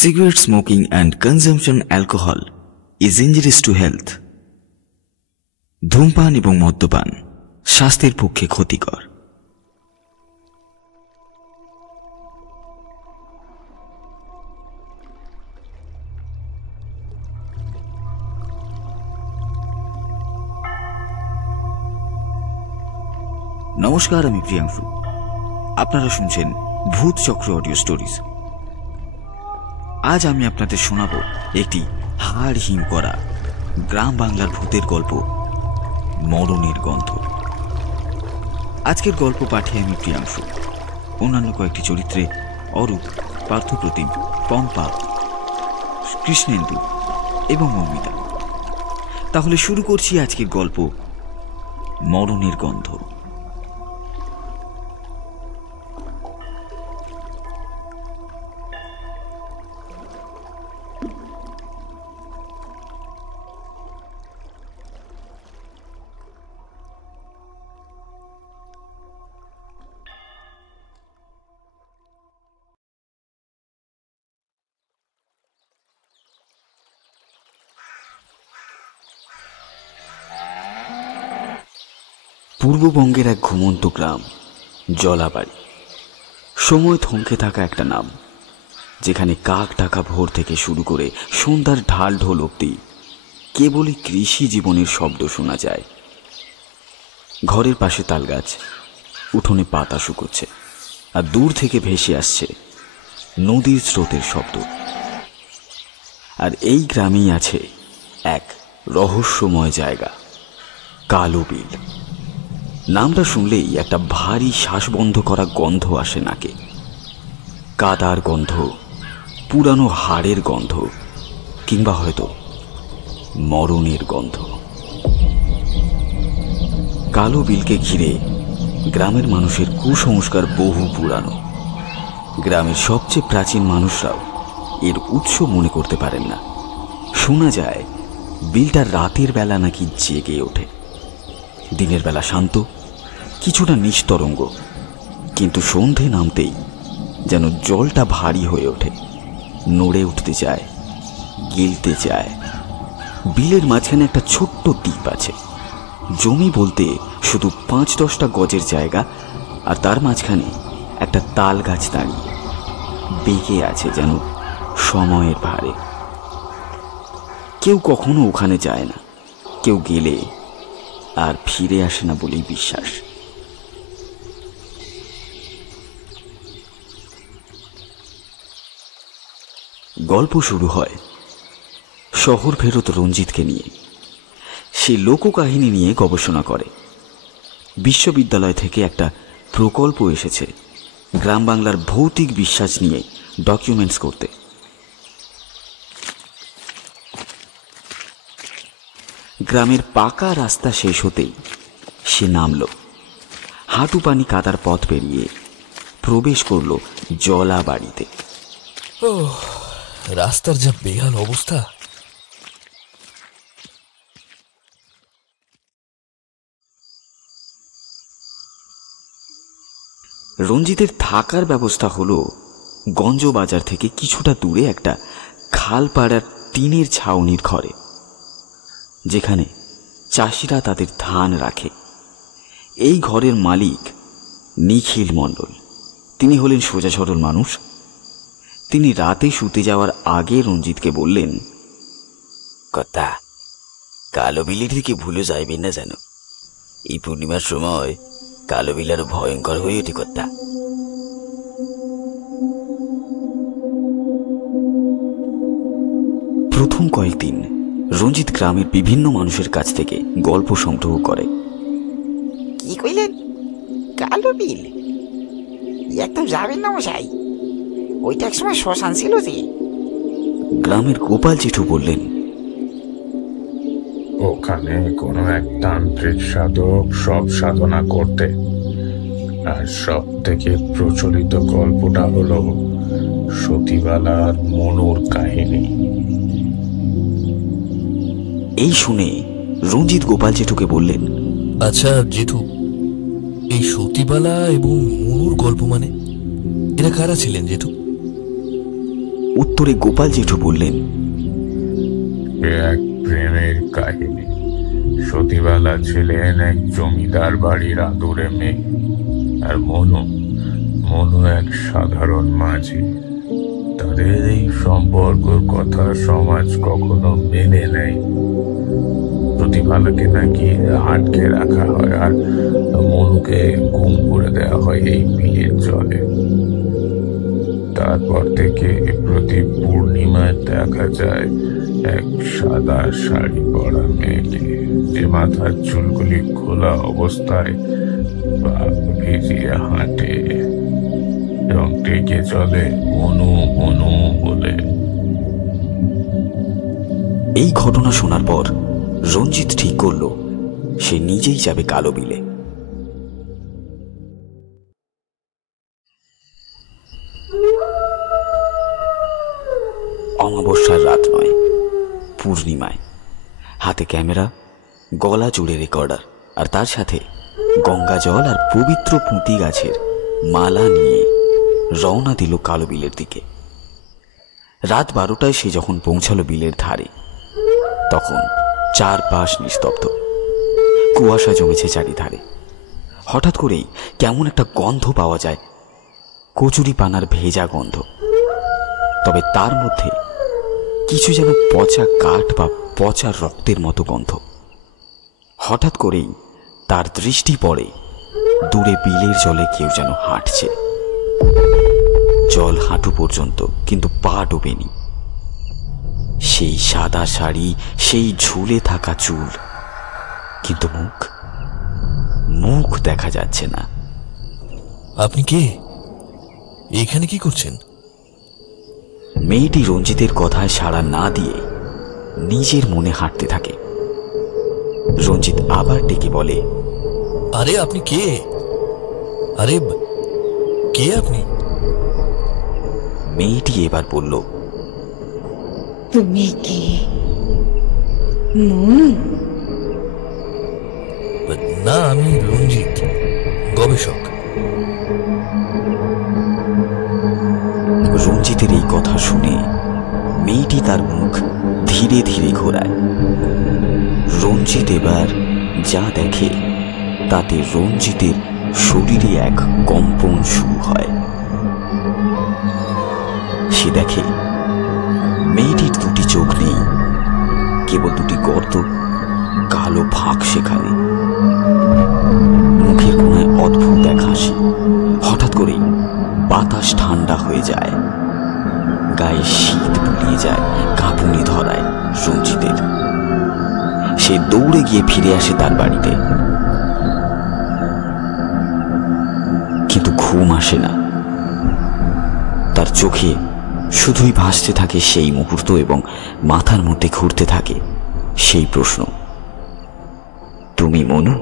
Cigarette smoking and consumption alcohol is injurious to health. ধূমপান এবং মদ্যপান স্বাস্থ্যের পক্ষে ক্ষতিকর। নমস্কার, আমি প্রিয়াংশু। আপনারা শুনছেন ভূত চক্র অডিও স্টোরিজ। আজ আমি আপনাদের শোনাব একটি হাড় হিম করা গ্রাম বাংলার ভূতের গল্প, মরণের গন্ধ। আজকের গল্প পাঠে আমি প্রিয়াংশু। অন্যান্য কয়েকটি চরিত্রে অরূপ, পার্থপ্রতিম, পম্পা, কৃষ্ণেন্দু এবং মৌমিতা। তাহলে শুরু করছি আজকের গল্প, মরণের গন্ধ। পূর্ববঙ্গের এক ঘুমন্ত গ্রাম জলাবাড়ি। সময় থমকে থাকা একটা নাম, যেখানে কাক ডাকা ভোর থেকে শুরু করে সন্ধ্যার ঢাল ঢোল অব্দি কেবলই কৃষি জীবনের শব্দ শোনা যায়। ঘরের পাশে তালগাছ, উঠোনে পাতা শুকোচ্ছে, আর দূর থেকে ভেসে আসছে নদীর স্রোতের শব্দ। আর এই গ্রামেই আছে এক রহস্যময় জায়গা, কালো বিল। নামটা শুনলেই একটা ভারী শ্বাস বন্ধ করা গন্ধ আসে নাকে। কাদার গন্ধ, পুরানো হাড়ের গন্ধ, কিংবা হয়তো মরণের গন্ধ। কালো বিলকে ঘিরে গ্রামের মানুষের কুসংস্কার বহু পুরানো। গ্রামের সবচেয়ে প্রাচীন মানুষরাও এর উৎস মনে করতে পারেন না। শোনা যায় বিলটা রাতের বেলা নাকি জেগে ওঠে। দিনের বেলা শান্ত, কিছুটা নিস্তরঙ্গ, কিন্তু সন্ধে নামতেই যেন জলটা ভারী হয়ে ওঠে, নড়ে উঠতে চায়, গিলতে চায়। বিলের মাঝখানে একটা ছোট্ট দ্বীপ আছে। জমি বলতে শুধু ৫-১০টা গজের জায়গা, আর তার মাঝখানে একটা তাল গাছ দাঁড়িয়ে বেঁকে আছে যেন সময়ের ভারে। কেউ কখনো ওখানে যায় না, কেউ গেলে আর ফিরে আসে না বলেই বিশ্বাস। গল্প শুরু হয় শহর ফেরত রঞ্জিতকে নিয়ে। সে লোককাহিনী নিয়ে গবেষণা করে। বিশ্ববিদ্যালয় থেকে একটা প্রকল্প এসেছে গ্রাম বাংলার ভৌতিক বিশ্বাস নিয়ে ডকুমেন্টস করতে। গ্রামের পাকা রাস্তা শেষ হতেই সে নামল। হাঁটু পানি কাদার পথ পেরিয়ে প্রবেশ করল জলাবাড়িতে। রাস্তার যা বেহাল অবস্থা! রঞ্জিতের থাকার ব্যবস্থা হলো গঞ্জ বাজার থেকে কিছুটা দূরে একটা খালপাড়ার টিনের ছাউনির ঘরে, যেখানে চাষিরা তাদের ধান রাখে। এই ঘরের মালিক নিখিল মণ্ডল। তিনি হলেন সোজা সরল মানুষ। তিনি রাতে শুতে যাওয়ার আগে রঞ্জিতকে বললেন, কথা, কালো বিলের দিকে ভুলে যাইবেন না যেন। এই পূর্ণিমার সময় কালো বিল আরো ভয়ঙ্কর হয়ে ওঠে কথা। প্রথম কয়েকদিন রঞ্জিত গ্রামের বিভিন্ন মানুষের কাছ থেকে গল্প সংগ্রহ করে। কি কইলেন? কালো বিল? একদম যাবেন না মশাই, ওইটা এক সময় শ্মশান ছিল যে। গ্রামের গোপাল জেঠু বললেন, ওখানে কোনো এক তান্ত্রিক সাধক সব সাধনা করতে। আর সব থেকে প্রচলিত গল্পটা হলো সতীবালার মনুর কাহিনী। এই শুনে রঞ্জিত গোপাল জেঠুকে বললেন, আচ্ছা জেঠু, এই সতীবালা এবং মনুর গল্প মানে এরা কারা ছিলেন জেঠু? উত্তরে গোপাল জেঠু বললেন, এ এক প্রেমের কাহিনী। সতীবালা ছিলেন এক জমিদার বাড়ির আদুরে মেয়ে, আর মনু এক সাধারণ মাঝি। তাদের এই সম্পর্কর কথা সমাজ কখনো মেনে নেয়। প্রতিভালাকে নাকি আটকে রাখা হয়, আর মনুকে গুম করে দেওয়া হয় এই বিলের জলে। তারপর থেকে প্রতি পূর্ণিমায় দেখা যায় এক সাদা শাড়ি পরা মেয়েকে, যে মাথার চুলগুলি খোলা অবস্থায় পা ভিজিয়ে হাঁটে এবং ডেকে চলে মনু মনু বলে। এই ঘটনা শোনার পর রঞ্জিত ঠিক করল সে নিজেই যাবে কালো বিলে। অমাবস্যার রাত নয়, পূর্ণিমায়, হাতে ক্যামেরা, গলা জুড়ে রেকর্ডার, আর তার সাথে গঙ্গা জল আর পবিত্র পুঁতি গাছের মালা নিয়ে রওনা দিল কালো বিলের দিকে। রাত 12টায় সে যখন পৌঁছালো বিলের ধারে, তখন চারপাশ নিস্তব্ধ, কুয়াশা জমেছে চারিধারে। হঠাৎ করেই কেমন একটা গন্ধ পাওয়া যায়, কচুরি পানার ভেজা গন্ধ। তবে তার মধ্যে কিছু যেন পচা কাঠ বা পচা রক্তের মতো গন্ধ। হঠাৎ করেই তার দৃষ্টি পড়ে দূরে বিলের জলে কেউ যেন হাঁটছে। জল হাঁটু পর্যন্ত, কিন্তু পা ডোবেনি। সেই সাদা শাড়ি, সেই ঝুলে থাকা চুল, কিন্তু মুখ দেখা যাচ্ছে না। আপনি কে? এখানে কি করছেন? মেয়েটি রঞ্জিতের কথায় সাড়া না দিয়ে নিজের মনে হাঁটতে থাকে। রঞ্জিত আবার ডেকে বলে, আরে আপনি কে? আরে কে আপনি? মেয়েটি এবার বলল, তুমি কে? মনু? না, আমি রঞ্জিত, গবেষক। রঞ্জিতের এই কথা শুনে মেয়েটি তার মুখ ধীরে ধীরে ঘোরায়। রঞ্জিত এবার যা দেখে তাতে রঞ্জিতের শরীরে এক কম্পন শুরু হয়। সে দেখে মেয়েটির দুটি চোখ নেই, কেবল দুটি গর্ত, কালো ফাঁক সেখানে। মুখের কোণায় অদ্ভুত এক হাসি। হঠাৎ করেই বাতাস ঠান্ডা হয়ে যায়, গায়ে শীত বুলিয়ে যায়, কাঁপুনি ধরায় রঞ্জিতের। সে দৌড়ে গিয়ে ফিরে আসে তার বাড়িতে, কিন্তু ঘুম আসে না। তার চোখে শুধুই ভাসতে থাকে সেই মুহূর্ত, এবং মাথার মধ্যে ঘুরতে থাকে সেই প্রশ্ন, তুমি মনু?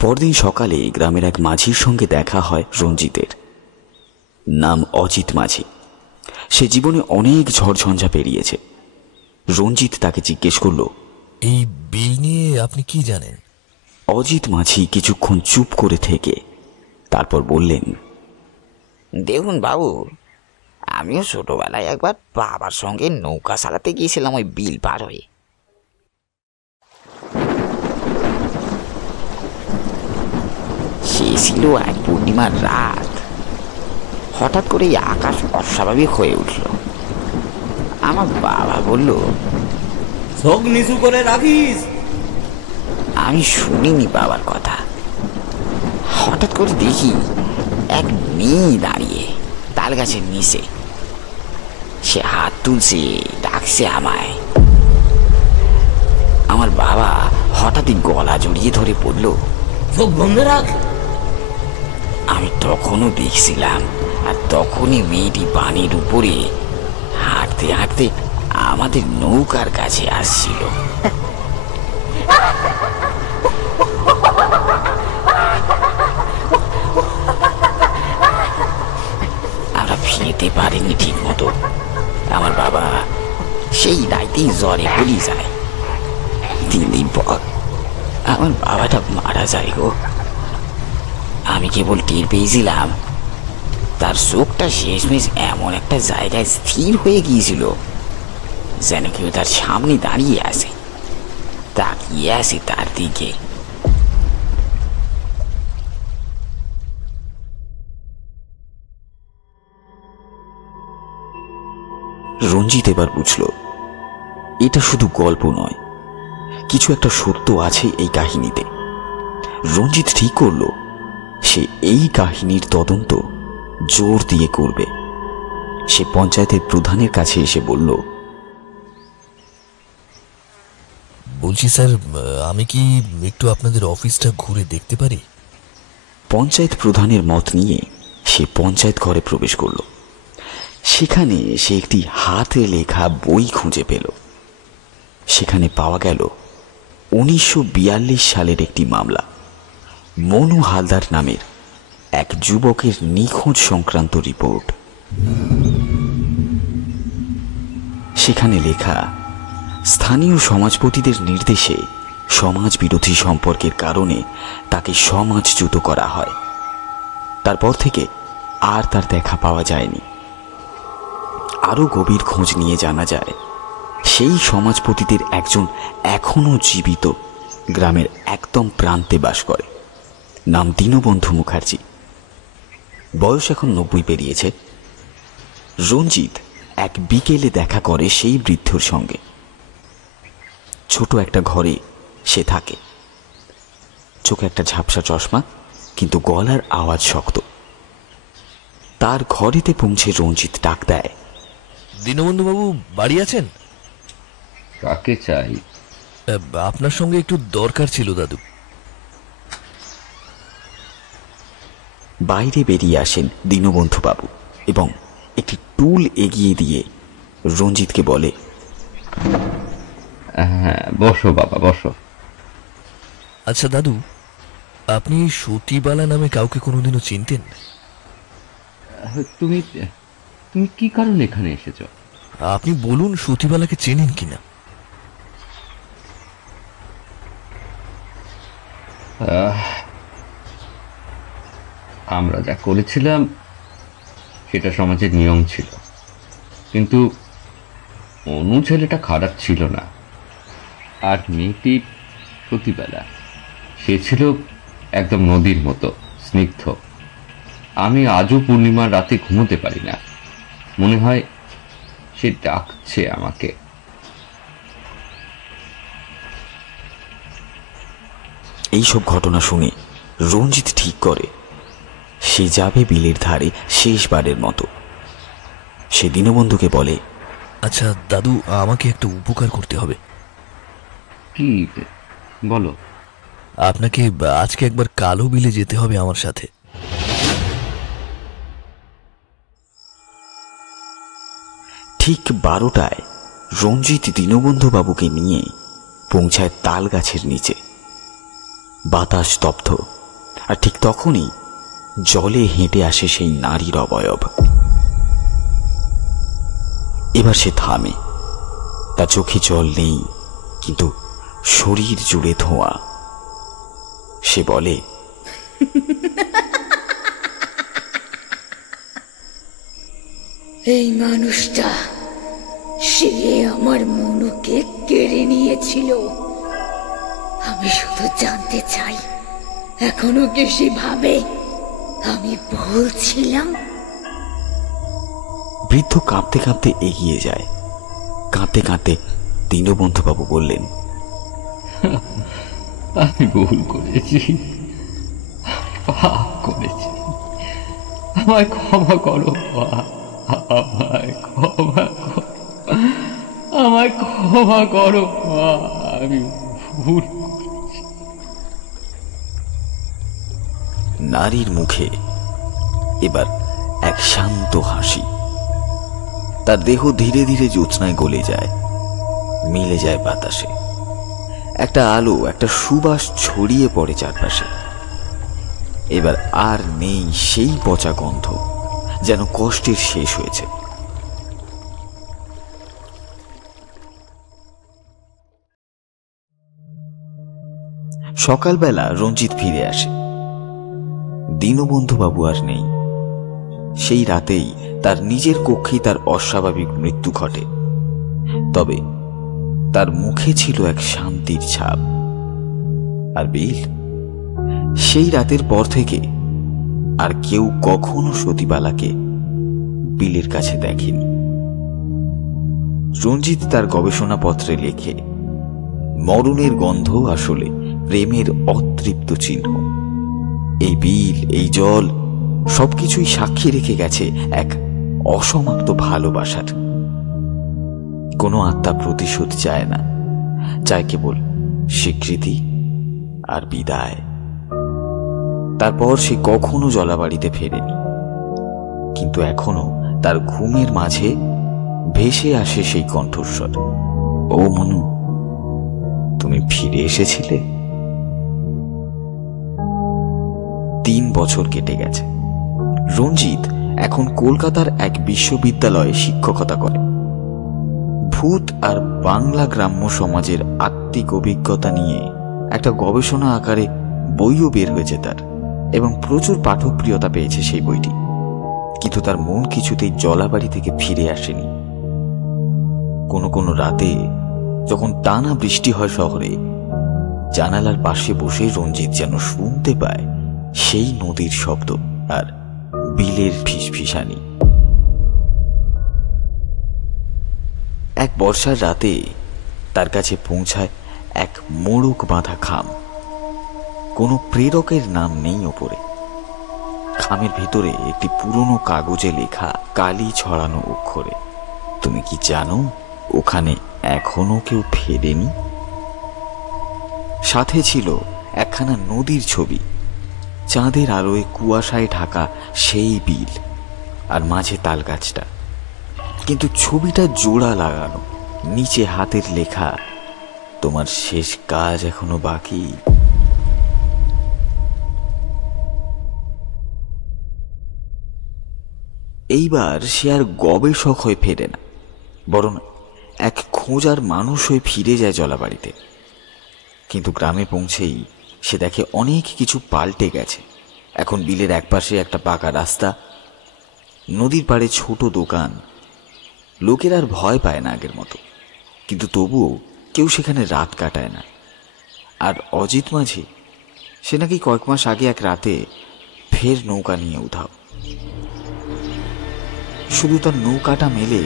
পরদিন সকালে গ্রামের এক মাঝির সঙ্গে দেখা হয় রঞ্জিতের। নাম অজিত মাঝি। সে জীবনে অনেক ঝড়ঝঞ্ঝা পেরিয়েছে। রঞ্জিত তাকে জিজ্ঞেস করল, এই বিল নিয়ে আপনি কি জানেন? অজিত মাঝি কিছুক্ষণ চুপ করে থেকে তারপর বললেন, দেখুন বাবু, আমিও ছোটবেলায় একবার বাবার সঙ্গে নৌকা চালাতে গিয়েছিলাম ওই বিল পার হয়ে। সে ছিল এক পূর্ণিমার রাত। হঠাৎ করে আকাশ অস্বাভাবিক হয়ে উঠল। আমার বাবা বলল, চোখ নিচু করে রাখিস। আমি শুনিনি বাবার কথা। হঠাৎ করে দেখি এক মেয়ে দাঁড়িয়ে তাল গাছের নিচে। সে হাত তুলছে, ডাকছে আমায়। আমার বাবা হঠাৎই গলা জড়িয়ে ধরে পড়ল। চোখ বন্ধ রাখ। আমি তখনও দেখছিলাম, আর তখনই মেয়েটি পানির উপরে হাঁটতে হাঁটতে আমাদের নৌকার কাছে আসছিল। আমরা ফিরতে পারিনি ঠিক মতো। আমার বাবা সেই রাইতেই জ্বরে পড়ে যায়। 3 দিন পর আমার বাবাটা মারা যায় গো। আমি কেবল টের পেয়েছিলাম তার চোখটা শেষমেশ এমন একটা জায়গায় স্থির হয়ে গিয়েছিল যেন কেউ তার সামনে দাঁড়িয়ে আছে, তাকিয়ে আছে তার দিকে। রঞ্জিত এবার বুঝল এটা শুধু গল্প নয়, কিছু একটা সত্য আছে এই কাহিনীতে। রঞ্জিত ঠিক করল সে এই কাহিনীর তদন্ত জোর দিয়ে করবে। সে পঞ্চায়েতের প্রধানের কাছে এসে বলল, বলছি স্যার, আমি কি একটু আপনাদের অফিসটা ঘুরে দেখতে পারি? পঞ্চায়েত প্রধানের মত নিয়ে সে পঞ্চায়েত ঘরে প্রবেশ করল। সেখানে সে একটি হাতে লেখা বই খুঁজে পেল। সেখানে পাওয়া গেল 1942 সালের একটি মামলা। মনু হালদার নামের এক যুবকের নিখোঁজ সংক্রান্ত রিপোর্ট। সেখানে লেখা, স্থানীয় সমাজপতিদের নির্দেশে সমাজ বিরোধী সম্পর্কের কারণে তাকে সমাজচ্যুত করা হয়। তারপর থেকে আর তার দেখা পাওয়া যায়নি। আরো গভীর খোঁজ নিয়ে জানা যায় সেই সমাজপতিদের একজন এখনো জীবিত গ্রামের একদম প্রান্তে বাস করে। নাম দীনবন্ধু মুখার্জি। বয়স এখন 90 পেরিয়েছে। রঞ্জিত এক বিকেলে দেখা করে সেই বৃদ্ধর সঙ্গে। ছোট একটা ঘরে সে থাকে। চোখে একটা ঝাপসা চশমা, কিন্তু গলার আওয়াজ শক্ত। তার ঘরেতে পৌঁছে রঞ্জিত ডাক দেয়, দীনবন্ধু বাবু বাড়ি আছেন? কাকে চাই? আপনার সঙ্গে একটু দরকার ছিল দাদু। বাইরে বেরিয়ে আসেন দীনবন্ধু বাবু এবং একটি টুল এগিয়ে দিয়ে রঞ্জিতকে বলে, হ্যাঁ, বসো বাবা, বসো। আচ্ছা দাদু, আপনি সতীবালা নামে কাউকে কোনোদিনও চিনতেন? তুমি তুমি কি কারণে এখানে এসেছো? আপনি বলুন সতীবালাকে চেনেন কিনা। আমরা যা করেছিলাম সেটা সমাজের নিয়ম ছিল, কিন্তু অনু ছেলেটা খারাপ ছিল না। আর মেয়েটি সতীবালা, সে ছিল একদম নদীর মতো স্নিগ্ধ। আমি আজও পূর্ণিমার রাতে ঘুমোতে পারি না, মনে হয় সে ডাকছে আমাকে। এইসব ঘটনা শুনে রঞ্জিত ঠিক করে সে যাবে বিলের ধারে শেষবারের মতো। সে দীনবন্ধুকে বলে, আচ্ছা দাদু, আমাকে একটা উপকার করতে হবে। কি বলো? আপনাকে আজকে একবার কালো বিলে যেতে হবে আমার সাথে। ঠিক 12টায় রঞ্জিত দীনবন্ধু বাবুকে নিয়ে পৌঁছায় তাল গাছের নিচে। বাতাস স্তব্ধ, আর ঠিক তখনই জলে হেঁটে আসে সেই নারীর অবয়ব। এবার সে থামে। তার চোখে জল নেই, কিন্তু শরীর জুড়ে ধোঁয়া। সে বলে, এই মানুষটা, সে আমার মনুকে কেড়ে নিয়েছিল। আমি শুধু জানতে চাই, এখনো কি সে ভাবে আমি বলছিলাম? বৃদ্ধ কাঁপতে কাঁপতে এগিয়ে যায়। কাঁদতে কাঁদতে দীনবন্ধু বাবু বললেন, আমি ভুল করেছি, পাপ করেছি, আমায় ক্ষমা করো, আমায় ক্ষমা করো, আমায় ক্ষমা করো, আমি ভুল করেছি। নারীর মুখে এবার এক শান্ত হাসি। তার দেহ ধীরে ধীরে জ্যোৎস্নায় গলে যায়, মিলে যায় বাতাসে। একটা আলো, একটা সুবাস ছড়িয়ে পড়ে চারপাশে। এবার আর নেই সেই পচা গন্ধ, যেন কষ্টের শেষ হয়েছে। সকালবেলা রঞ্জিত ফিরে আসে। দীনবন্ধুবাবু আর নেই। সেই রাতেই তার নিজের কক্ষেই তার অস্বাভাবিক মৃত্যু ঘটে। তবে তার মুখে ছিল এক শান্তির ছাপ। আর বিল, সেই রাতের পর থেকে আর কেউ কখনো সতীবালাকে বিলের কাছে দেখেনি। রঞ্জিত তার গবেষণাপত্রে লেখে, মরণের গন্ধ আসলে প্রেমের অতৃপ্ত চিহ্ন। এই বিল, এই জল সবকিছুই সাক্ষী রেখে গেছে এক অসমাপ্ত ভালোবাসার। কোনো আত্মা প্রতিশোধ চায় না, চায় কেবল স্বীকৃতি আর বিদায়। তারপর সে কখনো জলাবাড়িতে ফেরেনি, কিন্তু এখনো তার ঘুমের মাঝে ভেসে আসে সেই কণ্ঠস্বর, ও মনু, তুমি ফিরে এসেছিলে। 3 বছর কেটে গেছে। রঞ্জিত এখন কলকাতার এক বিশ্ববিদ্যালয়ে শিক্ষকতা করে। ভূত আর বাংলা গ্রাম্য সমাজের আত্মিক অভিজ্ঞতা নিয়ে একটা গবেষণা আকারে বইও বের হয়েছে তার, এবং প্রচুর পাঠকপ্রিয়তা পেয়েছে সেই বইটি। কিন্তু তার মন কিছুতেই জলাবাড়ি থেকে ফিরে আসেনি। কোনো কোনো রাতে যখন টানা বৃষ্টি হয় শহরে, জানালার পাশে বসে রঞ্জিত যেন শুনতে পায় সেই নদীর শব্দ আর বিলের ফিসফিসানি। এক বর্ষার রাতে তার কাছে পৌঁছায় এক মোড়ক বাঁধা খাম। কোনো প্রেরকের নাম নেই ওপরে। খামের ভেতরে একটি পুরনো কাগজে লেখা কালি ছড়ানো অক্ষরে, তুমি কি জানো ওখানে এখনো কেউ ফেরেনি? সাথে ছিল একখানা নদীর ছবি, চাঁদের আলোয় কুয়াশায় ঢাকা সেই বিল, আর মাঝে তাল গাছটা। কিন্তু ছবিটা জোড়া লাগানো, নিচে হাতের লেখা, তোমার শেষ কাজ এখনো বাকি। এইবার সে আর গবেষক হয়ে ফেরে না, বরং এক খোঁজার মানুষ হয়ে ফিরে যায় জলাবাড়িতে। কিন্তু গ্রামে পৌঁছেই সে দেখে অনেক কিছু পাল্টে গেছে। এখন বিলের একপাশে একটা পাকা রাস্তা, নদীর পাড়ে ছোট দোকান। লোকের আর ভয় পায় না আগের মতো, কিন্তু তবুও কেউ সেখানে রাত কাটায় না। আর অজিত মাঝি, সে নাকি কয়েক মাস আগে এক রাতে ফের নৌকা নিয়ে উধাও। শুধু তার নৌকাটা মেলে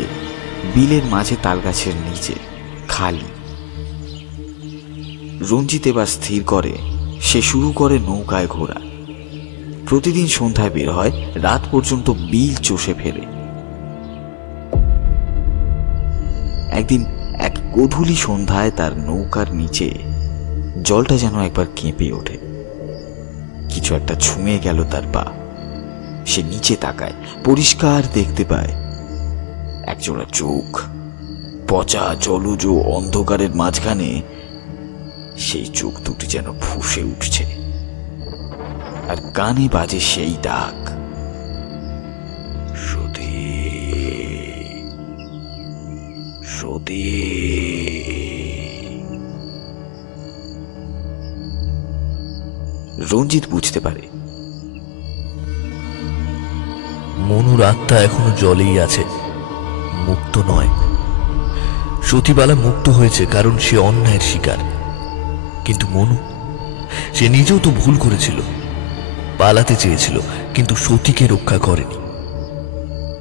বিলের মাঝে তালগাছের নিচে খালি। রঞ্জিত এবার স্থির করে সে শুরু করে নৌকায় ঘোরা। প্রতিদিন সন্ধ্যায় বের হয়, রাত পর্যন্ত বিল চষে ফেরে। একদিন এক গোধূলি সন্ধ্যায় তার নৌকার নিচে জলটা যেন একবার কেঁপে ওঠে। কিছু একটা ছুঁয়ে গেল তার পা। সে নিচে তাকায়, পরিষ্কার দেখতে পায় একজোড়া চোখ, পচা জলজ অন্ধকারের মাঝখানে সেই চোখ দুটি যেন ফুঁসে উঠছে, আর কানে বাজে সেই ডাক, সতী সতী। রঞ্জিত বুঝতে পারে মনুর আত্মা এখনো জলেই আছে, মুক্ত নয়। সতীবালা মুক্ত হয়েছে কারণ সে অন্যায়ের শিকার, কিন্তু মনু, সে নিজেও তো ভুল করেছিল। পালাতে চেয়েছিল, কিন্তু সতীকে রক্ষা করেনি।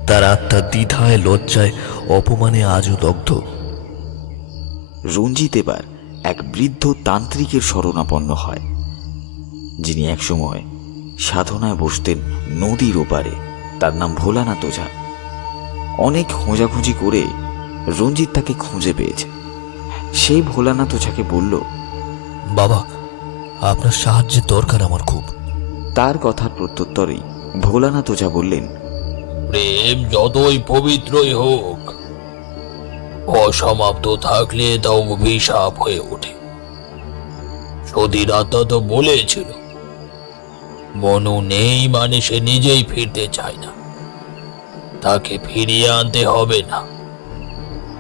তার আত্মা দ্বিধায়, লজ্জায়, অপমানে আজও দগ্ধ। রঞ্জিত এবার এক বৃদ্ধ তান্ত্রিকের শরণাপন্ন হয়, যিনি একসময় সাধনায় বসতেন নদীর ওপারে। তার নাম ভোলানাথ ওঝা। অনেক খোঁজাখুঁজি করে রঞ্জিত তাকে খুঁজে পেয়েছে। সেই ভোলানাথ ওঝাকে বলল, বাবা, আপনার সাহায্যের দরকার আমার খুব। তার কথার প্রত্যুত্তরেই ভোলানাথ ওঝা বললেন, প্রেম যতই পবিত্রই হোক, অসমাপ্ত থাকলে তা অভিশাপ হয়ে ওঠে। সতীর আত্মা তো বলেছিল, মনু নেই মানে সে নিজেই ফিরতে চায় না। তাকে ফিরিয়ে আনতে হবে না,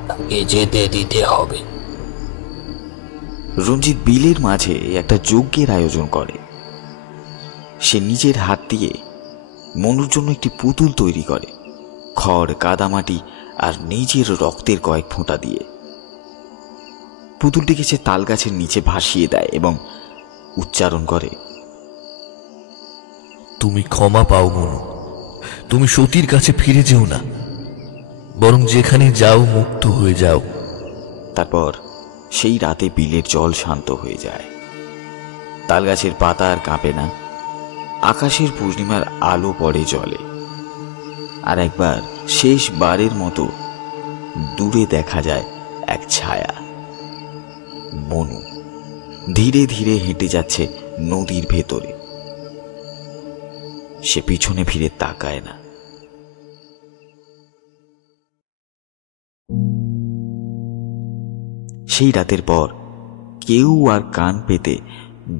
তাকে যেতে দিতে হবে। রঞ্জিত বিলের মাঝে একটা যজ্ঞের আয়োজন করে। সে নিজের হাত দিয়ে মনুর জন্য একটি পুতুল তৈরি করে, খড়, কাদামাটি আর নিজের রক্তের কয়েক ফোঁটা দিয়ে। পুতুলটিকে সে তাল গাছের নিচে ভাসিয়ে দেয় এবং উচ্চারণ করে, তুমি ক্ষমা পাও মনু, তুমি সতীর কাছে ফিরে যেও না, বরং যেখানে যাও মুক্ত হয়ে যাও। তারপর সেই রাতে বিলের জল শান্ত হয়ে যায়। তালগাছের পাতা আর কাঁপে না, আকাশের পূর্ণিমার আলো পড়ে জলে। আর একবার শেষবারের মতো দূরে দেখা যায় এক ছায়া। মনু ধীরে ধীরে হেঁটে যাচ্ছে নদীর ভেতরে। সে পিছনে ফিরে তাকায় না। সেই রাতের পর কেউ আর কান পেতে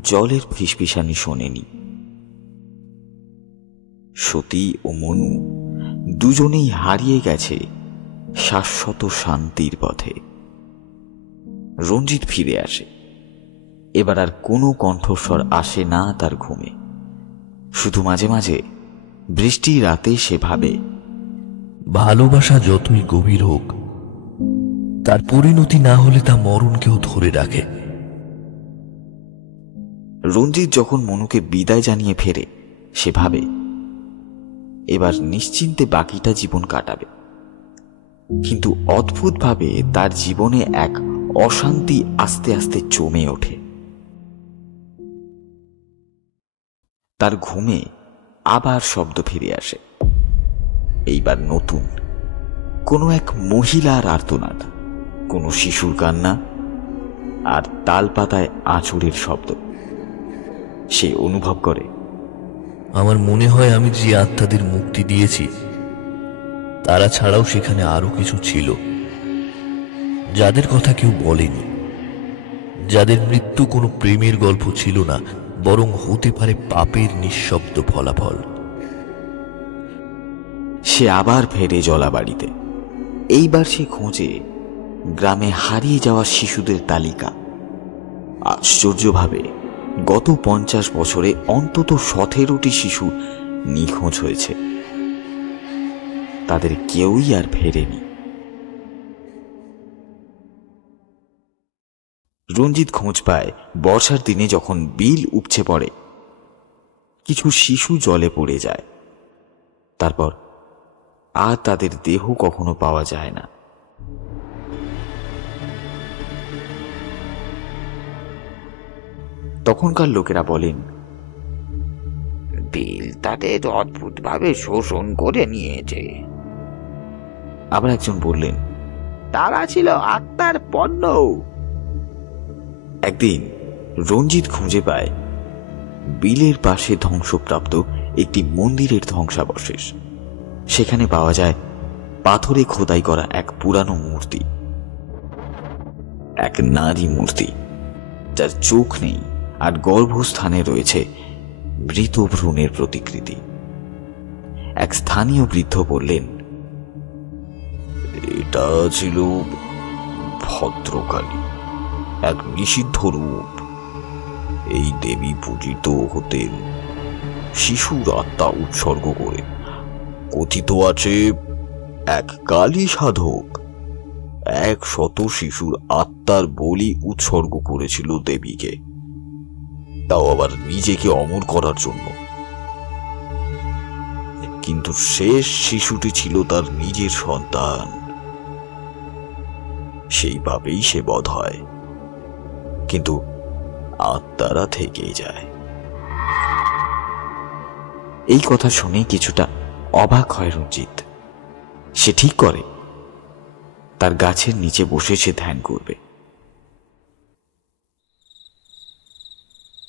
জলের ফিসফিসানি শোনেনি। সতী ও মনু দুজনেই হারিয়ে গেছে শাশ্বত শান্তির পথে। রঞ্জিত ফিরে আসে। এবার আর কোনো কণ্ঠস্বর আসে না তার ঘুমে। শুধু মাঝে মাঝে বৃষ্টি রাতে সে ভাবে, ভালোবাসা যতই গভীর হোক, তার পরিণতি না হলে তা মরণকেও ধরে রাখে। রঞ্জিত যখন মনুকে বিদায় জানিয়ে ফেরে, সে ভাবে এবার নিশ্চিন্তে বাকিটা জীবন কাটাবে। কিন্তু অদ্ভুতভাবে তার জীবনে এক অশান্তি আস্তে আস্তে জমে ওঠে। তার ঘুমে আবার শব্দ ফিরে আসে। এইবার নতুন কোনো এক মহিলার আর্তনাদ, কোনো শিশুর কান্না আর তালপাতায় আঁচড়ের শব্দ। সে অনুভব করে, আমার মনে হয় আমি যে আত্মাদের মুক্তি দিয়েছি, তারা ছাড়াও সেখানে আরো কিছু ছিল, যাদের কথা কেউ বলেনি, যাদের মৃত্যু কোনো প্রেমের গল্প ছিল না, বরং হতে পারে পাপের নিঃশব্দ ফলাফল। সে আবার ফেরে জলাবাড়িতে। এইবার সে খোঁজে গ্রামে হারিয়ে যাওয়া শিশুদের তালিকা। আশ্চর্যভাবে গত 50 বছরে অন্তত 17টি শিশু নিখোঁজ হয়েছে। তাদের কেউই আর ফেরেনি। রঞ্জিত খোঁজ পায় বর্ষার দিনে যখন বিল উপচে পড়ে, কিছু শিশু জলে পড়ে যায়। তারপর আর তাদের দেহ কখনো পাওয়া যায় না। তখনকার লোকেরা বলেন, বিল তাদের অদ্ভুতভাবে শোষণ করে নিয়েছে। আবার একজন বললেন, তারা ছিল আত্মার পণ্য। একদিন রঞ্জিত খুঁজে পায় বিলের পাশে ধ্বংসপ্রাপ্ত একটি মন্দিরের ধ্বংসাবশেষ। সেখানে পাওয়া যায় পাথরে খোদাই করা এক পুরানো মূর্তি, এক নারী মূর্তি, যার চোখ নেই আর গর্ভস্থানে রয়েছে মৃত ভ্রূণের প্রতিকৃতি। এক স্থানীয় বৃদ্ধ বললেন, এটা ছিল ভদ্রকালী, এক নিষিদ্ধ রূপ। এই দেবী পূজিত হতেন শিশুর আত্মা উৎসর্গ করে। কথিত আছে এক কালী সাধক 100 শিশুর আত্মার বলি উৎসর্গ করেছিল দেবীকে, তাও আবার নিজেকে অমর করার জন্য। কিন্তু শেষ শিশুটি ছিল তার নিজের সন্তান। সেইভাবেই সে বধ হয়, কিন্তু আত্মারা থেকেই যায়। এই কথা শুনে কিছুটা অবাক হয় রঞ্জিত। সে ঠিক করে তার গাছের নিচে বসে সে ধ্যান করবে।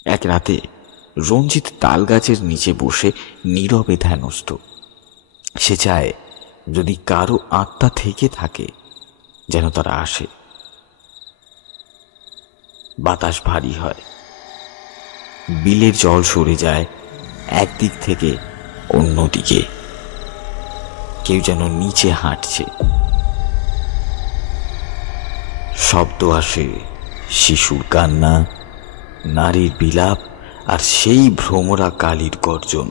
এক রাতে রঞ্জিত তাল গাছের নিচে বসে নীরবে ধ্যানস্থ। সে চায় যদি কারো আত্মা থেকে থাকে যেন তারা আসে। বাতাস ভারী হয়, বিলের জল সরে যায় একদিক থেকে অন্যদিকে। কেউ যেন নিচে হাঁটছে। শব্দ আসে শিশুর কান্না, নারীর বিলাপ, আর সেই ভ্রমরা কালীর গর্জন।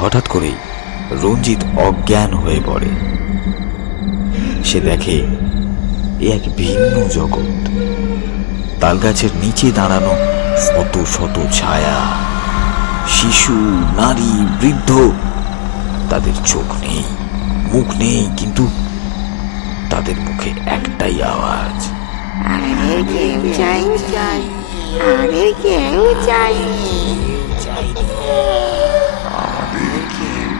হঠাৎ করেই রঞ্জিত অজ্ঞান হয়ে পড়ে। সে দেখে এ এক ভিন্ন জগৎ। তালগাছের নিচে দাঁড়ানো শত শত ছায়া, শিশু, নারী, বৃদ্ধ। তাদের চোখ নেই, মুখ নেই, কিন্তু তাদের মুখে একটাই আওয়াজ, আমাদের কেউ চাইনি, আমাদের কেউ চাইনি, আমাদের কেউ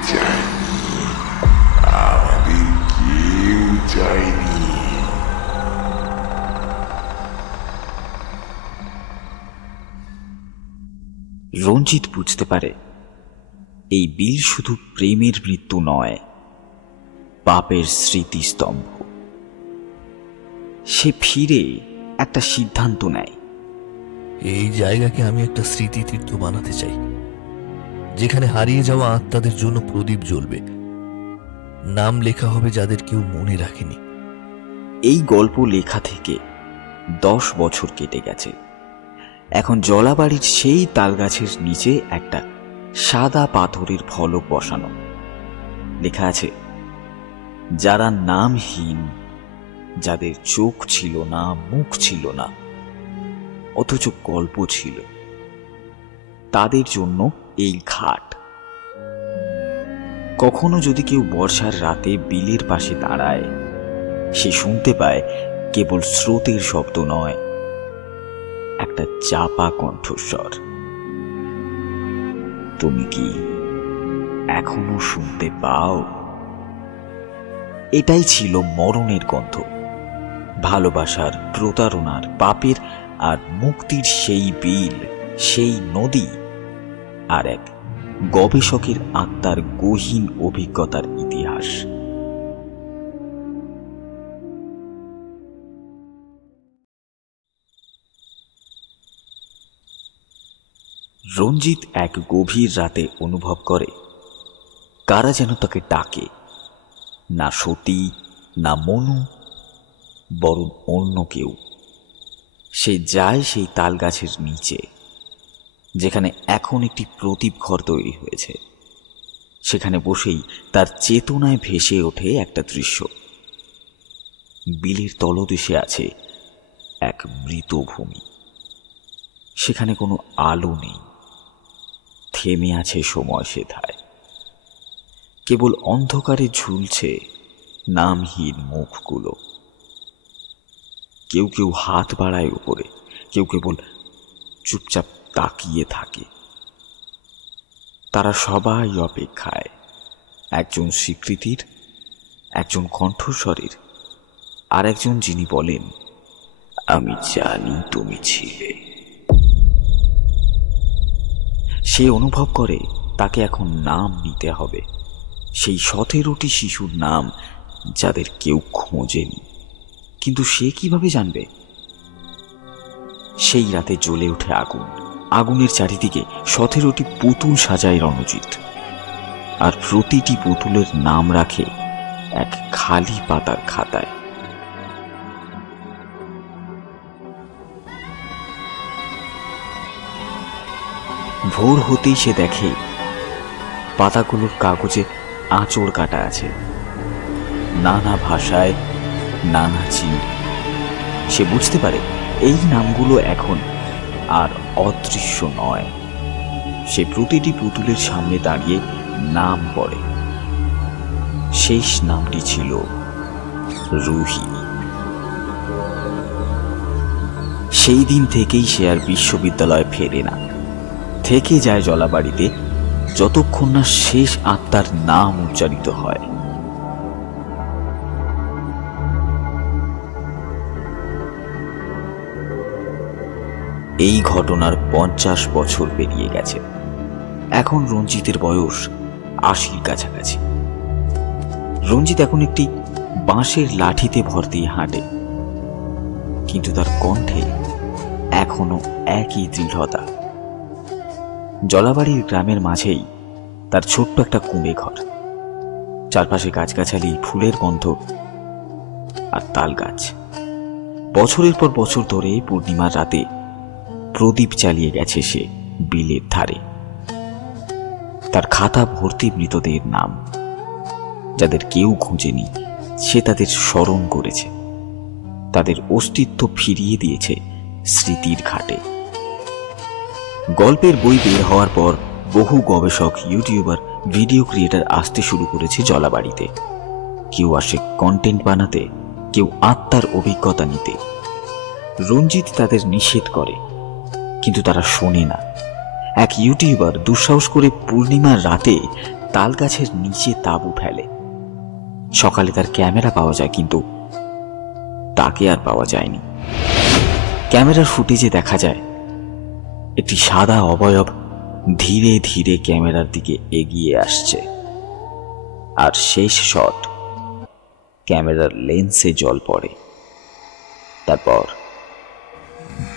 চাইনি। রঞ্জিত বুঝতে পারে এই বিল শুধু প্রেমের মৃত্যু নয়, পাপের স্মৃতিস্তম্ভ। সে ফিরে একটা সিদ্ধান্ত নেয়। এই জায়গাকে আমি একটা স্মৃতিতীর্থ বানাতে চাই, যেখানে হারিয়ে যাওয়া আত্মাদের জন্য প্রদীপ জ্বলবে, নাম লেখা হবে যাদের কেউ মনে রাখেনি। এই গল্প লেখা থেকে 10 বছর কেটে গেছে। এখন জলাবাড়ির সেই তালগাছের নিচে একটা সাদা পাথরের ফলক বসানো। লেখা আছে, যারা নামহীন, যাদের চোখ ছিল না, মুখ ছিল না, অথচ গল্প ছিল, তাদের জন্য এই ঘাট। কখনো যদি কেউ বর্ষার রাতে বিলের পাশে দাঁড়ায়, সে শুনতে পায় কেবল স্রোতের শব্দ নয়, একটা চাপা কণ্ঠস্বর। তুমি কি এখনো শুনতে পাও? এটাই ছিল মরণের গন্ধ, ভালোবাসার, প্রতারণার, পাপের আর মুক্তির সেই বিল, সেই নদী, আর এক গবেষকের আত্মার গহীন অভিজ্ঞতার ইতিহাস। রঞ্জিত এক গভীর রাতে অনুভব করে কারা যেন তাকে ডাকে। না সতী, না মনু, বরং অন্য কেউ। সে যায় সেই তালগাছের নিচে, যেখানে এখন একটি প্রদীপ ঘর তৈরি হয়েছে। সেখানে বসেই তার চেতনায় ভেসে ওঠে একটা দৃশ্য। বিলের তলদেশে আছে এক মৃত ভূমি। সেখানে কোনো আলো নেই, থেমে আছে সময় সেথায়। কেবল অন্ধকারে ঝুলছে নামহীন মুখগুলো। কেউ কেউ হাত বাড়ায় উপরে, কেউ কেবল চুপচাপ তাকিয়ে থাকে। তারা সবাই অপেক্ষায়, একজন স্বীকৃতির, একজন কণ্ঠস্বরের, আর একজন যিনি বলেন, আমি জানি তুমি ছিলে। সে অনুভব করে তাকে এখন নাম নিতে হবে, সেই 17টি শিশুর নাম যাদের কেউ খোঁজেনি। কিন্তু সে কিভাবে জানবে? সেই রাতে জ্বলে ওঠে আগুন। আগুনের চারিদিকে 17টি পুতুল সাজায় রণজিৎ, আর প্রতিটি পুতুলের নাম রাখে এক খালি পাতার খাতায়। ভোর হতেই সে দেখে পাতাগুলোর কাগজে আঁচড় কাটা আছে, নানা ভাষায়, নানা চিহ্ন। সে বুঝতে পারে এই নামগুলো এখন আর অদৃশ্য নয়। সে প্রতিটি পুতুলের সামনে দাঁড়িয়ে নাম পড়ে। শেষ নামটি ছিল রুহি। সেই দিন থেকেই সে আর বিশ্ববিদ্যালয়ে ফেরে না, থেকে যায় জলাবাড়িতে, যতক্ষণ না শেষ আত্মার নাম উচ্চারিত হয়। এই ঘটনার 50 বছর পেরিয়ে গেছে। এখন রঞ্জিতের বয়স 80-র কাছাকাছি। রঞ্জিত এখন একটি বাঁশের লাঠিতে ভর দিয়ে হাঁটে, কিন্তু তার কণ্ঠে এখনো একই দৃঢ়তা। জলাবাড়ির গ্রামের মাঝেই তার ছোট্ট একটা কুঁড়ে ঘর, চারপাশে গাছগাছালি, ফুলের গন্ধ আর তাল গাছ। বছরের পর বছর ধরে পূর্ণিমার রাতে প্রদীপ চালিয়ে গেছে সে বিলের ধারে। তার খাতা ভর্তি মৃতদের নাম, যাদের কেউ খুঁজেনি সে তাদের স্মরণ করেছে, তাদের অস্তিত্ব ফিরিয়ে দিয়েছে স্মৃতির ঘাটে। গল্পের বই বের হওয়ার পর বহু গবেষক, ইউটিউবার, ভিডিও ক্রিয়েটার আসতে শুরু করেছে জলাবাড়িতে। কেউ আসে কন্টেন্ট বানাতে, কেউ আত্মার অভিজ্ঞতা নিতে। রঞ্জিত তাদের নিষেধ করে, কিন্তু তারা শোনে না। এক ইউটিউবার দুঃসাহস করে পূর্ণিমার রাতে তাল গাছের নিচে তাঁবু ফেলে। সকালে তার ক্যামেরা পাওয়া যায়, কিন্তু তাকে আর পাওয়া যায়নি। ক্যামেরার ফুটেজে দেখা যায় একটি সাদা অবয়ব ধীরে ধীরে ক্যামেরার দিকে এগিয়ে আসছে, আর শেষ শট ক্যামেরার লেন্সে জল পড়ে, তারপর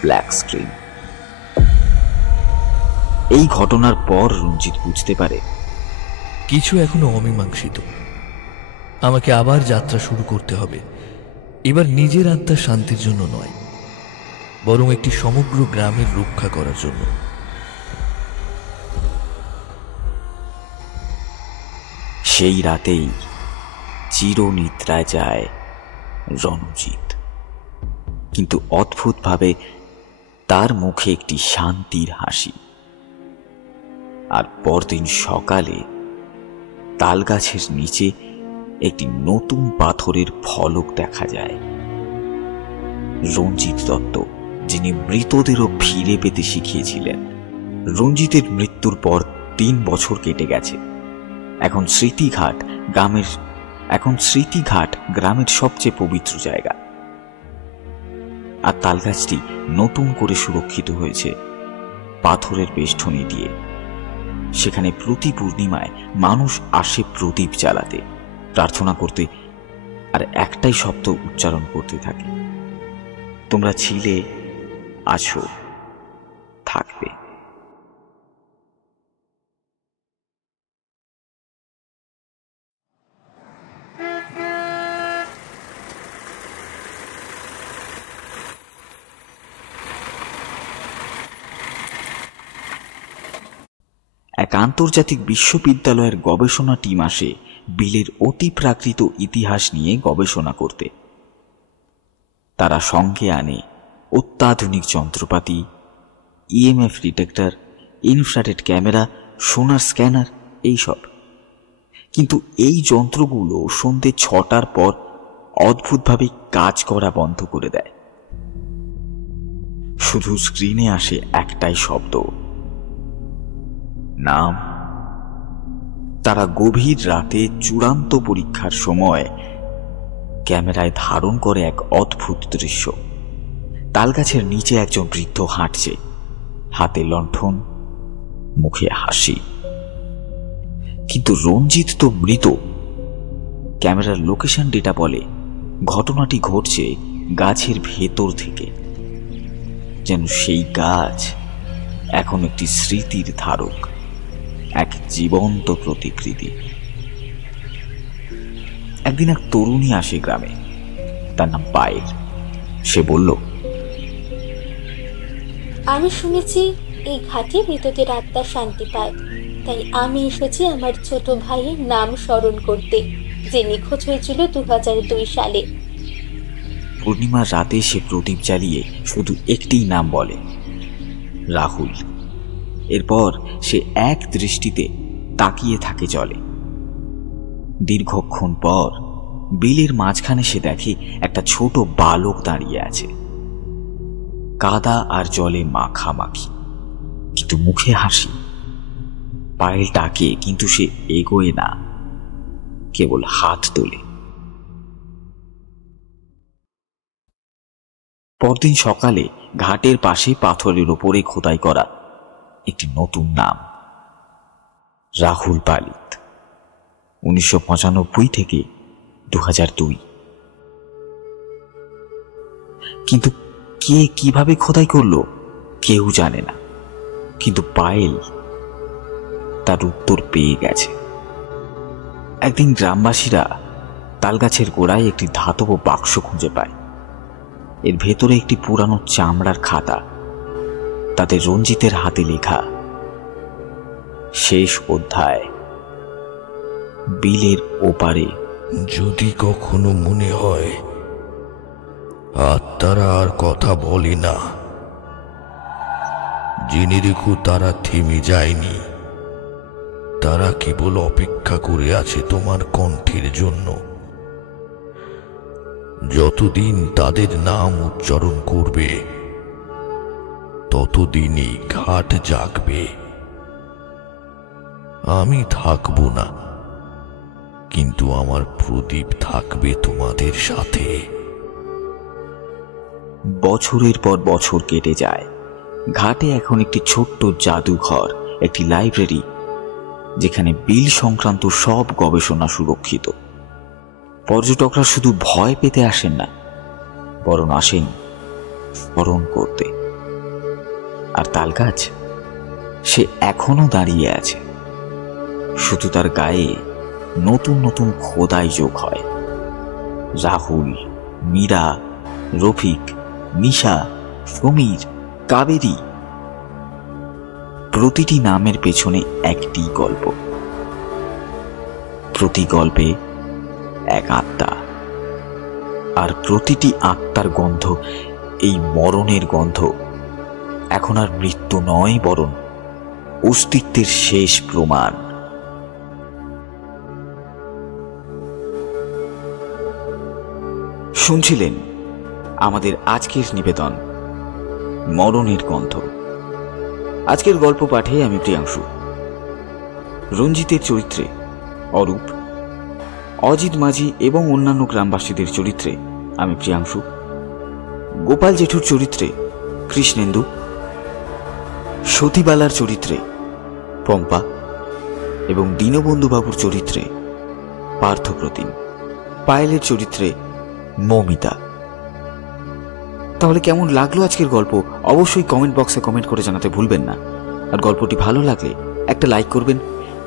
ব্ল্যাক স্ক্রিন। এই ঘটনার পর রঞ্জিত বুঝতে পারে কিছু এখনো অমীমাংসিত। আমাকে আবার যাত্রা শুরু করতে হবে, এবার নিজের আত্মার শান্তির জন্য নয়, বরং একটি সমগ্র গ্রামের রক্ষা করার জন্য। সেই রাতেই চিরনিদ্রায় যায় রণজিৎ, কিন্তু অদ্ভুতভাবে তার মুখে একটি শান্তির হাসি। আর পরদিন সকালে তালগাছের নিচে একটি নতুন পাথরের ফলক দেখা যায়। রঞ্জিত দত্ত, যিনি মৃতদেরও ফিরে পেতে শিখিয়েছিলেন। রঞ্জিতের মৃত্যুর পর 3 বছর কেটে গেছে। এখন স্মৃতিঘাট গ্রামের সবচেয়ে পবিত্র জায়গা। আর তালগাছটি নতুন করে সুরক্ষিত হয়েছে পাথরের বেষ্টনী দিয়ে। সেখানে প্রতি পূর্ণিমায় মানুষ আসে প্রদীপ জ্বালাতে, প্রার্থনা করতে, আর একটাই শব্দ উচ্চারণ করতে থাকে, তোমরা ছিলে, আছো, থাকবে। এক আন্তর্জাতিক বিশ্ববিদ্যালয়ের গবেষণা টিম আসে বিলের অতি প্রাকৃত ইতিহাস নিয়ে গবেষণা করতে। তারা সঙ্গে আনে অত্যাধুনিক যন্ত্রপাতি, ইএমএফ ডিটেক্টর, ইনফ্রারেড ক্যামেরা, সোনার স্ক্যানার, এইসব। কিন্তু এই যন্ত্রগুলো সন্ধ্যে 6টার পর অদ্ভুতভাবে কাজ করা বন্ধ করে দেয়। শুধু স্ক্রিনে আসে একটাই শব্দ, নাম। তারা গভীর রাতে চূড়ান্ত পরীক্ষার সময় ক্যামেরায় ধারণ করে এক অদ্ভুত দৃশ্য। তালগাছের নিচে একজন বৃদ্ধ হাঁটছে, হাতে লণ্ঠন, মুখে হাসি। কিন্তু রঞ্জিত তো মৃত। ক্যামেরার লোকেশন ডেটা বলে ঘটনাটি ঘটছে গাছের ভেতর থেকে, যেন সেই গাছ এখন একটি স্মৃতির ধারক, এক জীবন্ত প্রতিকৃতি। একদিন এক তরুণী আসে গ্রামে, তার নাম পায়েল। সে বলল, আমি শুনেছি এই ঘাটে মৃতদের আত্মা শান্তি পায়, তাই আমি এসেছি আমার ছোট ভাইয়ের নাম স্মরণ করতে, যে নিখোঁজ হয়েছিল 2002 সালে। পূর্ণিমার রাতে সে প্রদীপ জ্বালিয়ে শুধু একটি নাম বলে, রাহুল। এরপর সে এক দৃষ্টিতে তাকিয়ে থাকে জলে। দীর্ঘক্ষণ পর বিলের মাঝখানে সে দেখে একটা ছোট বালক দাঁড়িয়ে আছে, কাদা আর জলে মাখামাখি, কিন্তু মুখে হাসি। পায়েল ডাকে, কিন্তু সে এগোয় না, কেবল হাত তোলে। পরদিন সকালে ঘাটের পাশে পাথরের ওপরে খোদাই করা একটি নতুন নাম, রাহুল পালিত, 1995 থেকে 2002। কিন্তু কে কিভাবে খোদাই করলো কেউ জানে না, কিন্তু পায়েল তার উত্তর পেয়ে গেছে। একদিন গ্রামবাসীরা তালগাছের গোড়ায় একটি ধাতব বাক্স খুঁজে পায়। এর ভেতরে একটি পুরানো চামড়ার খাতা, তাতে রঞ্জিতের হাতে লেখা শেষ অধ্যায়, বিলের ওপারে। যদি কখনো মনে হয় আত্মারা আর কথা বলে না, জেনে রেখো তারা থেমে যায়নি। তারা কেবল অপেক্ষা করে আছে তোমার কণ্ঠের জন্য। যতদিন তাদের নাম উচ্চারণ করবে ততদিনই ঘাট জাগবে। আমি থাকব না, কিন্তু আমার প্রদীপ থাকবে তোমাদের সাথে। বছরের পর বছর কেটে যায়। ঘাটে এখন একটি ছোট্ট জাদুঘর, একটি লাইব্রেরি, যেখানে বিল সংক্রান্ত সব গবেষণা সুরক্ষিত। পর্যটকরা শুধু ভয় পেতে আসেন না, বরং আসেন স্মরণ করতে। আর তালগাছ, সে এখনো দাঁড়িয়ে আছে, শুধু তার গায়ে নতুন নতুন খোদাই যোগ হয়। রাহুল, মীরা, রফিক, নিশা, সমীর, কাবেরী, প্রতিটি নামের পেছনে একটি গল্প। প্রতি গল্পে এক আত্মা, আর প্রতিটি আত্মার গন্ধ এই মরণের গন্ধ। এখন আর মৃত্যু নয়, বরং অস্তিত্বের শেষ প্রমাণ। শুনছিলেন আমাদের আজকের নিবেদন, মরণের গন্ধ। আজকের গল্প পাঠে আমি প্রিয়াংশু। রঞ্জিতের চরিত্রে অরূপ, অজিত মাঝি এবং অন্যান্য গ্রামবাসীদের চরিত্রে আমি প্রিয়াংশু, গোপাল জেঠুর চরিত্রে কৃষ্ণেন্দু, সতীবালার চরিত্রে পম্পা এবং দীনবন্ধুবাবুর চরিত্রে পার্থপ্রতিম, পায়েলের চরিত্রে মৌমিতা। তাহলে কেমন লাগলো আজকের গল্প অবশ্যই কমেন্ট বক্সে কমেন্ট করে জানাতে ভুলবেন না। আর গল্পটি ভালো লাগলে একটা লাইক করবেন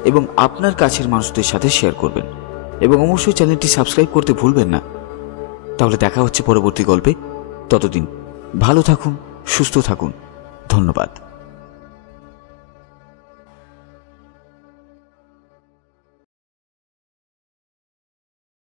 এবং আপনার কাছের মানুষদের সাথে শেয়ার করবেন, এবং অবশ্যই চ্যানেলটি সাবস্ক্রাইব করতে ভুলবেন না। তাহলে দেখা হচ্ছে পরবর্তী গল্পে। ততদিন ভালো থাকুন, সুস্থ থাকুন। ধন্যবাদ।